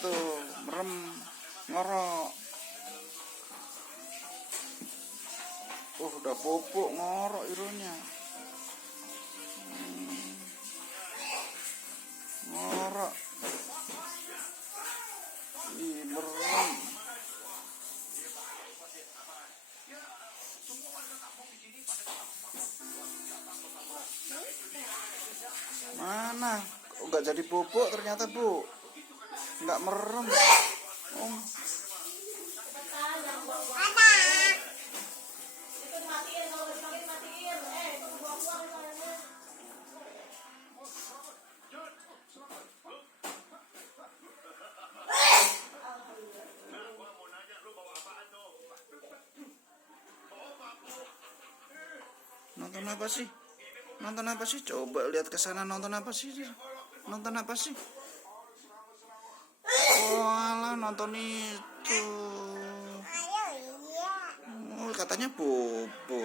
Tuh, merem, ngorok. Udah bobok ngorok irunya. Ngorok. Ih, merem. Mana? Kok nggak jadi bobok ternyata, Bu? Nggak merem. Oh. Nonton apa sih? Nonton apa sih? Coba lihat ke sana, nonton apa sih? Nonton apa sih? Oh, alah, nonton itu. Oh, katanya bobo.